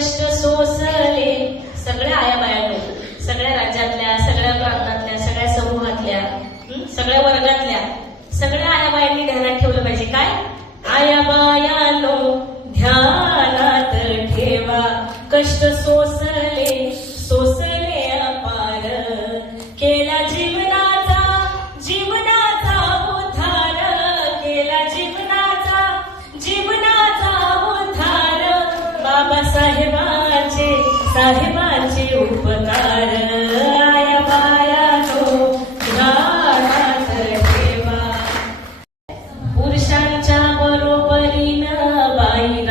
कष्ट सोसले. सगळ्या आया बायांनो, सगळ्या राज्यातल्या, सगळ्या प्रांतातल्या, सगळ्या समूहातल्या, सगळ्या वर्गातल्या सगळ्या आया बायांनी ध्यानात ठेवलं पाहिजे. काय? आया बायांनो ध्यानात ठेवा, कष्ट सोसले सोसले अपार, केला जीवनाचा उद्धार, केला जीवनाचा उद्धार, साहेबांचे उपकार. आया बायांनो ध्यानात ठेवा. पुरुषांच्या बरोबरीनं बाई